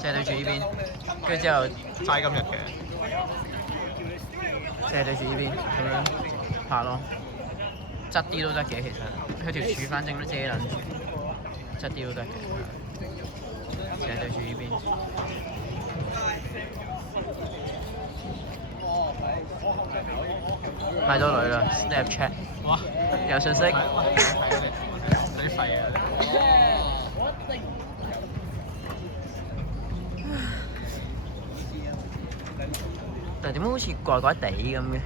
斜對住呢邊，跟住之後齋今日嘅。斜對住呢邊咁樣拍咯，側啲都得嘅其實，佢條柱反正都遮撚住，側啲都得嘅。斜對住呢邊。太多女啦 ，Snapchat。哇！有信息。睇你廢啊！但係點解好似怪怪地咁嘅？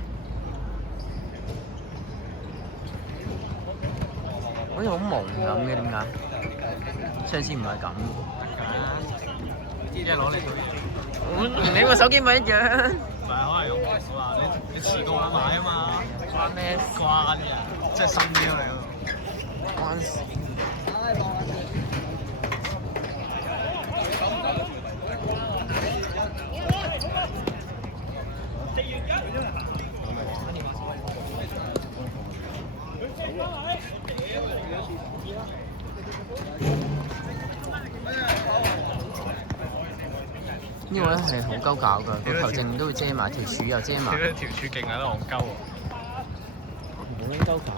好似好朦咁嘅，點解？上次唔係咁。啲嘢攞嚟做嘢。同你個手機咪一樣。唔係可能我話你遲到買啊嘛。關咩事？關嘅，即係新啲嚟咯。關事。呢個咧係好鳩搞㗎，個球證都會遮埋條柱又遮埋。條柱勁喺度戇鳩喎。冇咁鳩搞。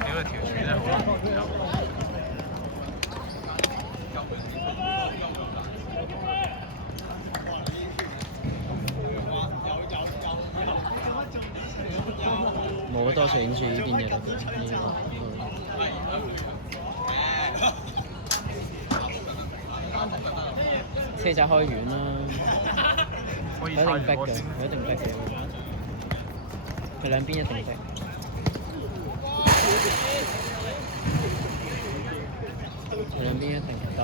屌個條柱真係好戇鳩。冇多數影住呢邊嘅啦，呢個車仔開遠啦，佢一定逼嘅，佢一定逼嘅，佢兩邊一定逼。佢兩邊一定係兜。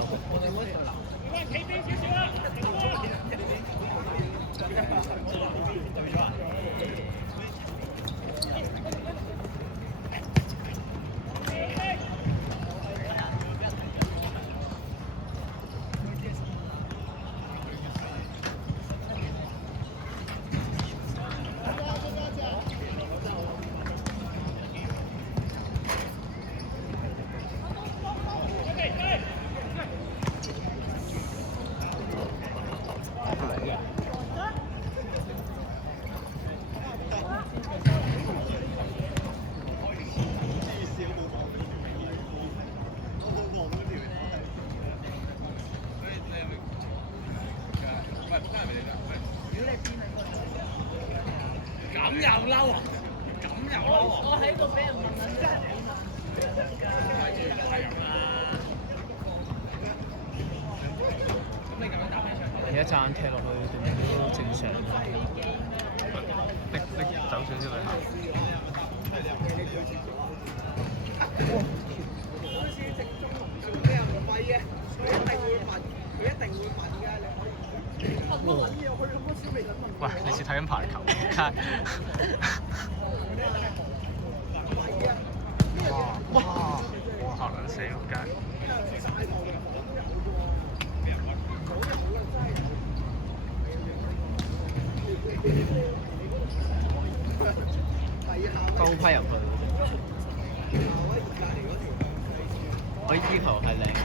咁又嬲啊！咁又嬲啊！我喺度俾人問緊真係而家爭踢落去都正常。拎走少少兩下。喂，你似睇緊排球？哇！嚇撚死仆街！高批入去。我依球係靚㗎。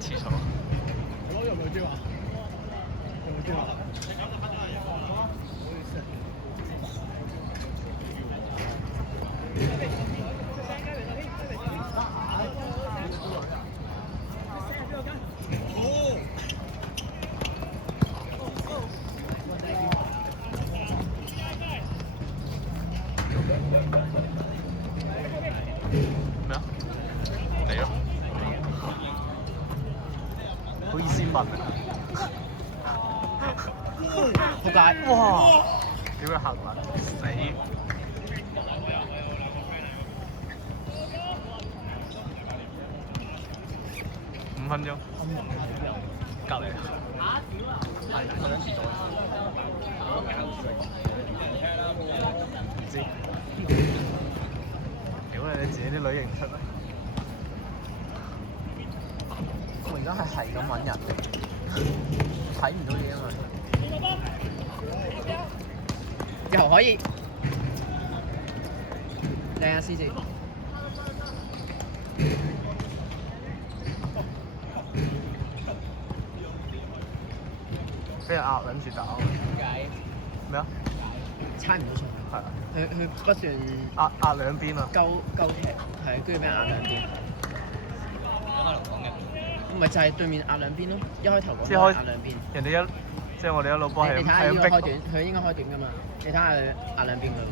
廁所。有冇追啊？有冇追啊？咩啊？嚟咯！好意思問啊！仆街！哇！屌佢嚇撚死！5分鐘，隔離。唔知。屌你自己啲女認出嚟。都係咁揾人，睇唔到嘢啊嘛。又可以靚啊，獅子！俾人壓撚住打喎。點解？咩啊？猜唔到數。係啊。佢不斷壓兩邊啊！鳩踢，係跟住俾人壓兩邊。唔係就係對面壓兩邊咯，一開頭講壓兩邊。人哋即係我哋一路波係你睇下呢個開逼。短，佢應該開短㗎嘛？你睇下佢壓兩邊㗎喎。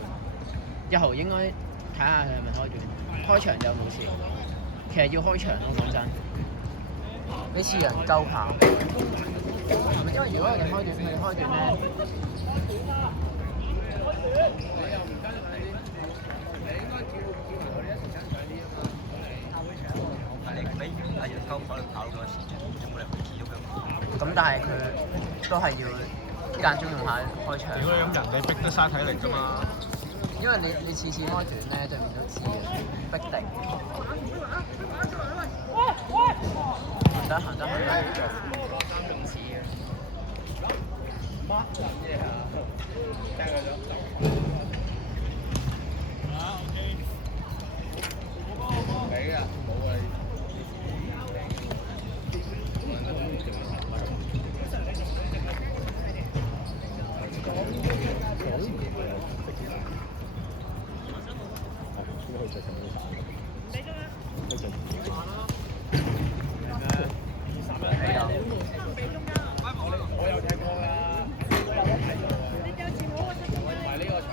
一號應該睇下佢係咪開短，開場就冇事。其實要開場咯，講真。俾次人鳩跑。因為如果佢哋開短，佢哋開短咧。咁但係佢都係要間中用下開場。屌你咁人哋逼得嘥體力㗎嘛！因為你次次開短咧，對面都知嘅，逼定。行得。用詞嘅。乜嘢啊？聽佢咗。俾啊！冇啊！我有踢過㗎。你有字母我出唔係呢個場。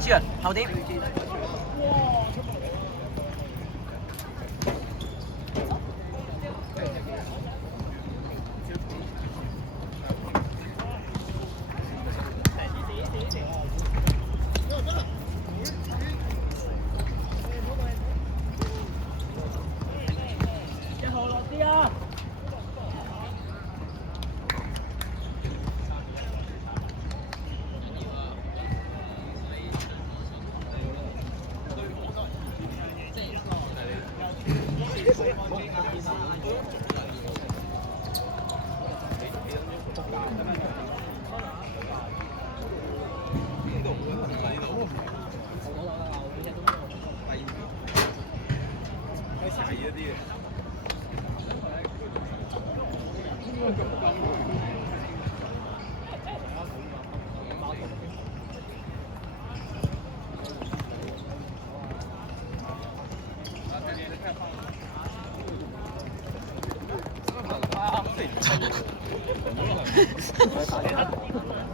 主人後點？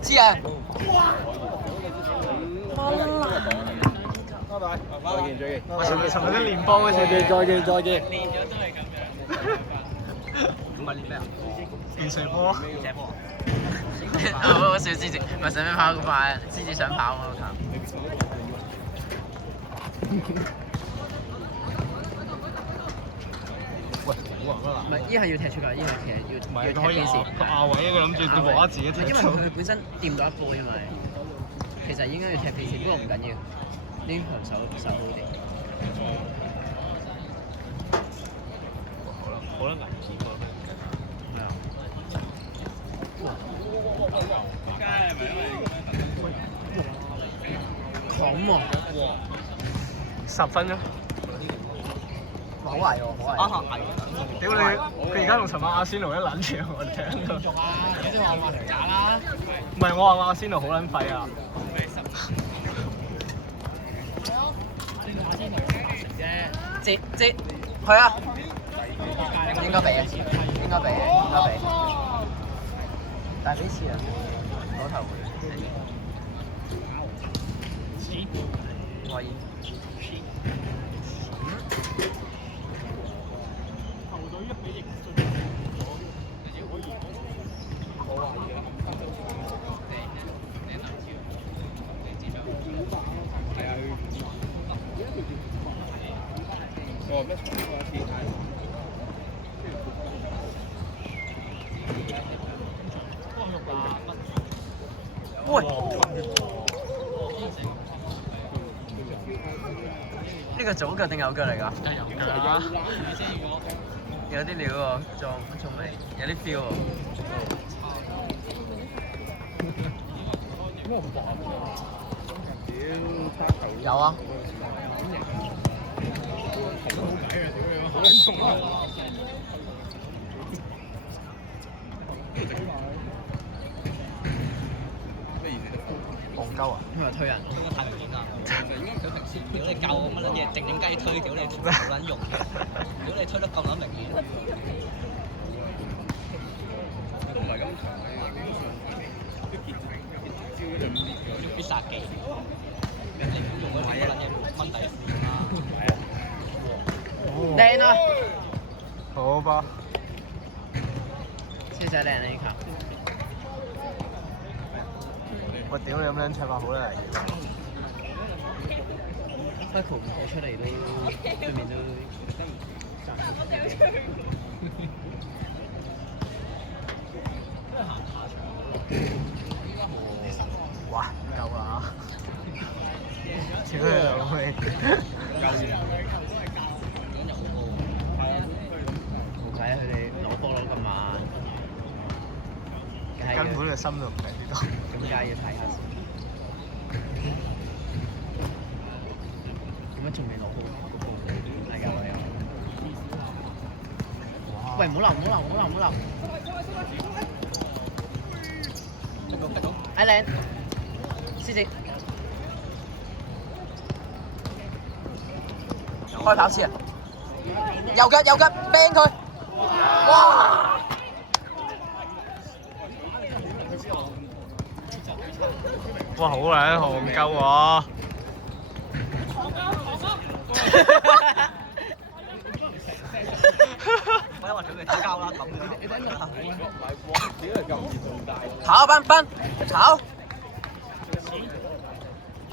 知啊！我尋日都練波嗰時，再見。練咗都係咁樣。唔係練咩啊？練射波。射波。好笑獅子，唔係想咩跑咁快？獅子想跑我睇。喂，好啊！唔係，依係要踢出㗎，依係其實要踢幾時？個亞位佢諗住搏下自己踢因為佢本身掂到一波，因為其實應該要踢幾時，不過唔緊要，呢盤手好啲。好啦，危險喎！咁喎10分鐘。好危喎，好危！屌你！佢而家同尋晚阿仙奴一撚住我哋聽到。做啊！你先話我條假啦。唔係我話阿仙奴好撚廢啊！接去啊！應該俾啊！應該俾。但係幾次啊？攞頭回。可以。喂！呢個左腳定右腳嚟㗎？梗係有㗎啦。有啲料喎，仲未有啲 feel 喎。有啊。戇鳩啊！因為推人。太明顯啦！佢平時屌你教我乜撚嘢靜靜雞推，屌你冇撚用，屌你推得咁撚明顯。唔係咁長嘅，必殺技，人哋用嗰啲乜撚嘢掹底褲啦。靚啊！好吧。超仔靚啊！呢球。我屌你咁樣唱法好啦Michael 唔睇出嚟都對面都哇！夠啦嚇！屌你老味！冇計啊！佢哋攞波攞咁慢，根本個心都唔喺呢度。咁梗係要睇下先。點解仲未落波？係㗎，係啊！喂，唔好鬧！哎靚，師姐，開跑先啊！右腳，bang 佢！哇！哇！好撚戇鳩喎！我因為準備打交啦，咁樣。炒奔，炒！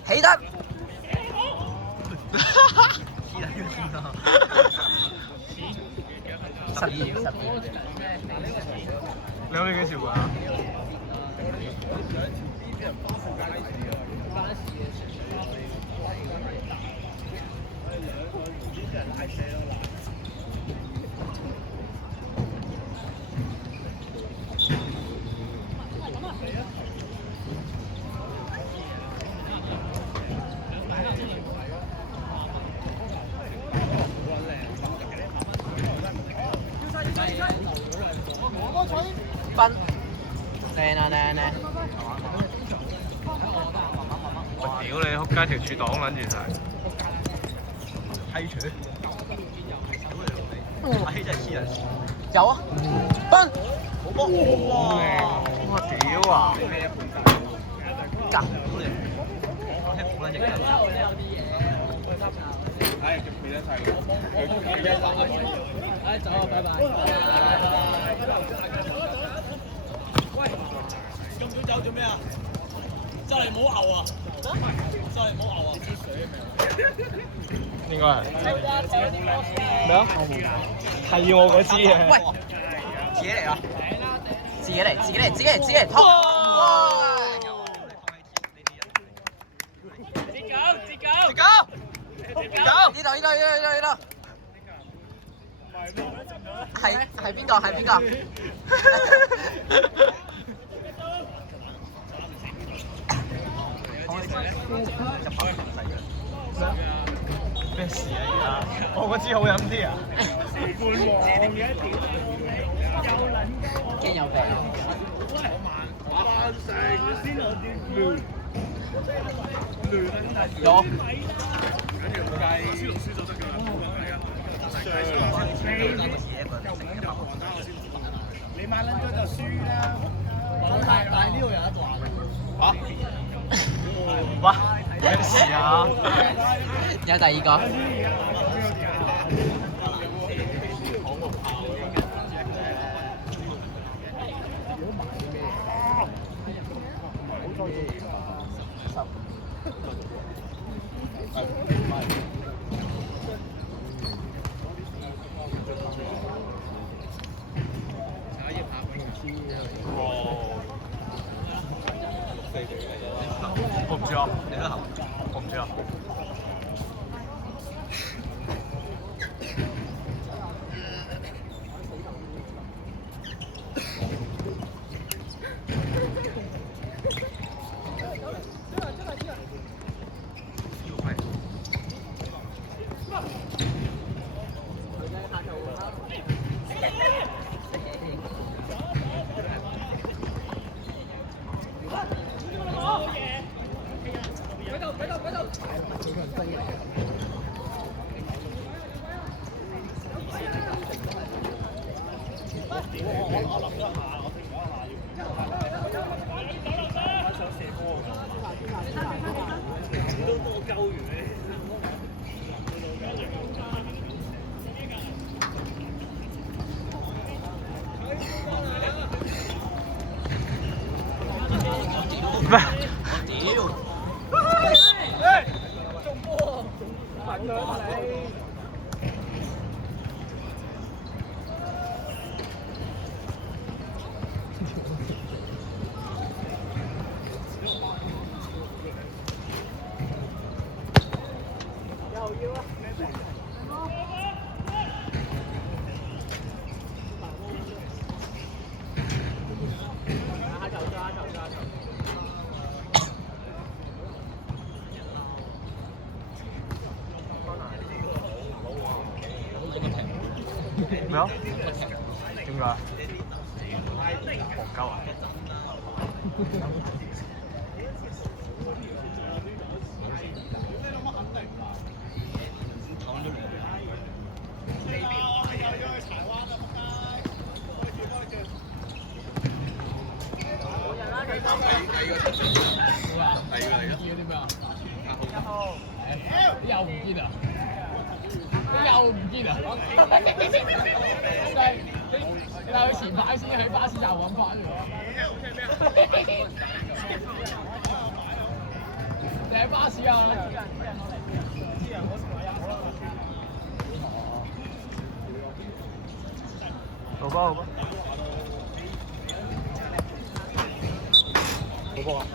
起得！12你可以幾時換啊？奔，靚啊！我屌你，仆街條柱擋撚住晒。閪柱，閪真係黐人線。有啊，奔，好波！哇！我屌啊！夾，我聽好撚型啊！走啊，拜拜。喂，咁早走做咩啊？就嚟冇牛啊！就嚟冇牛啊！應該係。咩啊？係我嗰支嘅。喂，自己嚟啊！自己嚟，拖！哇！截狗！呢度，係邊個？咩事啊而家？我嗰支好飲啲啊！驚有病。有。你買撚咗就輸啦！但係呢度有一段。嚇？哇！咩事啊？有第二個。哦。我唔知啊，你都行。我唔知啊。咩啊？點解？戇鳩啊！你去前排先，喺巴士站揾翻你喺巴士啊！好吧，好吧。好波啊！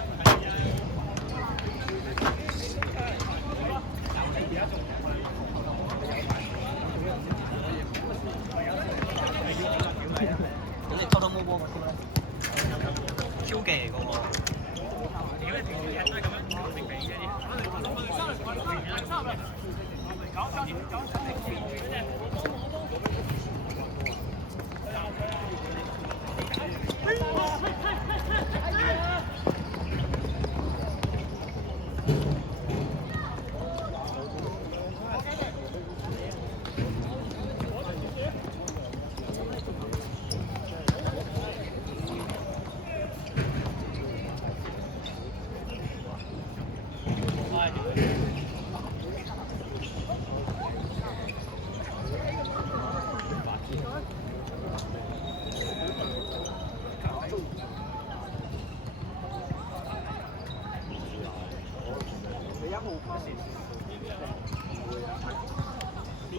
咁你偷偷摸摸嗰啲咧，Q 技嚟嘅喎。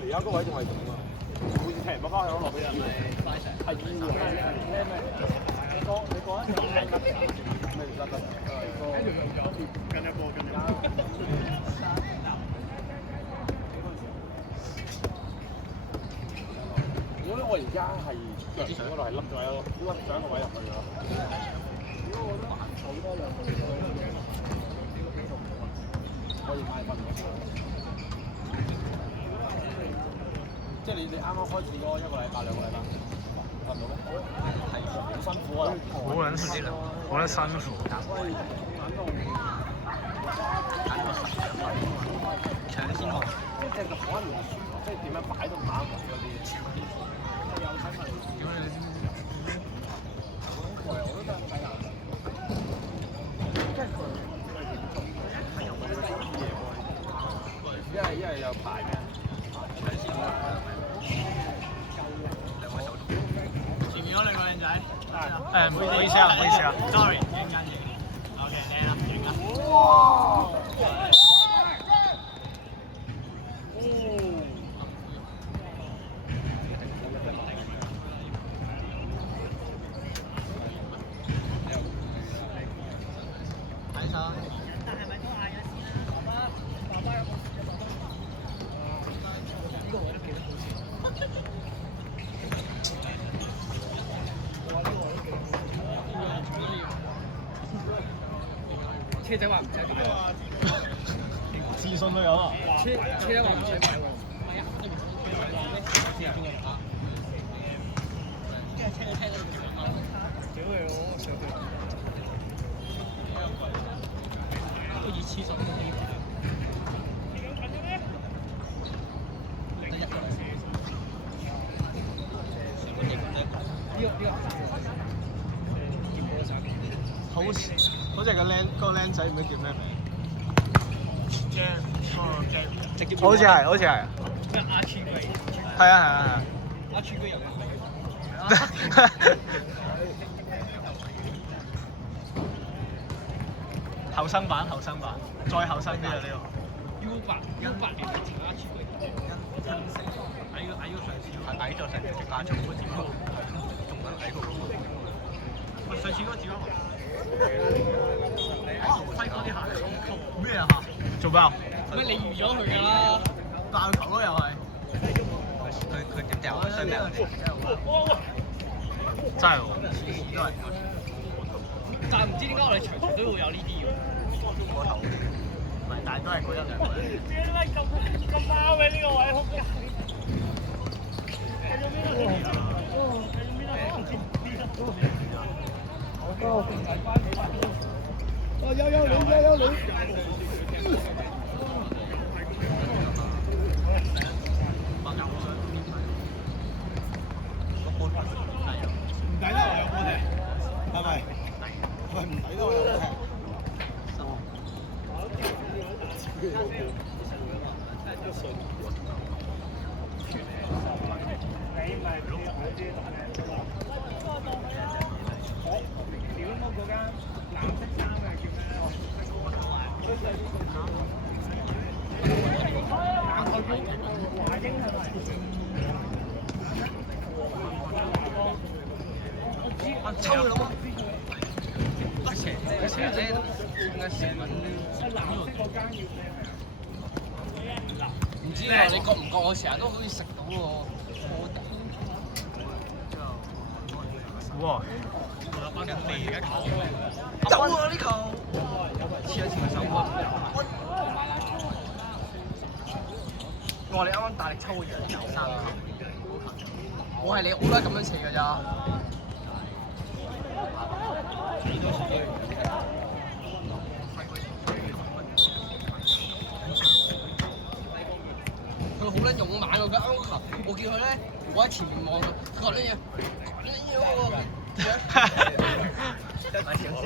而家嗰位仲係咁啊！每次踢完波翻去我落俾人係要你講一樣咩唔得得？跟一波跟一波。如果我而家係腳上嗰度係凹咗喺凹咗一個位入去咗。如果我都行好多兩步，可以買分。即係你啱啱開始嗰一個禮拜兩個禮拜，瞓到咩？係好辛苦啊！好撚辛苦，好撚辛苦。搶先學，即係可能即係點樣擺都唔啱嗰啲。我都真係睇難。一係有排嘅。前面嗰兩個靚仔，唔好意思啊，唔好意思啊。 sorry，影緊嘢。OK，靚啦，影啦。睇晒。車仔話唔使擺喎，自信都有啊！車仔話唔使擺喎。屌你老上去。都熱廁所都可以擺。好似個僆仔唔知叫咩名？直接好似係。咩阿川貴？係啊。阿川貴有嘅。後生版，再後生啲啊呢個。U8年前阿川貴。矮咗上次。係矮咗成隻家長嗰啲，仲撚矮過嗰個。喂，上次嗰個字啊？西哥啲鞋咩啊？做咩啊？咩你預咗佢㗎啦？爆球咯又係。佢點掉啊？衰咩啊？真係喎，次次都係。但係唔知點解我哋場場都會有呢啲喎。個頭唔係，但係都係嗰一兩個人。點解咁貓嘅呢個位撲街？唔抵得我有波踢，係咪？係唔抵得我有波踢。抽佢佬啊！成日咧，點解成日唔知啊？你覺唔覺我成日都好似食到喎？哇！走啊！呢球黐一黐個手骨。我話你啱啱大力抽嘅人有3球，我係你，我都係咁樣射㗎咋。佢好撚勇猛㗎，佢啱啱球，我見佢咧，我喺前面望佢，佢話呢嘢，呢嘢喎。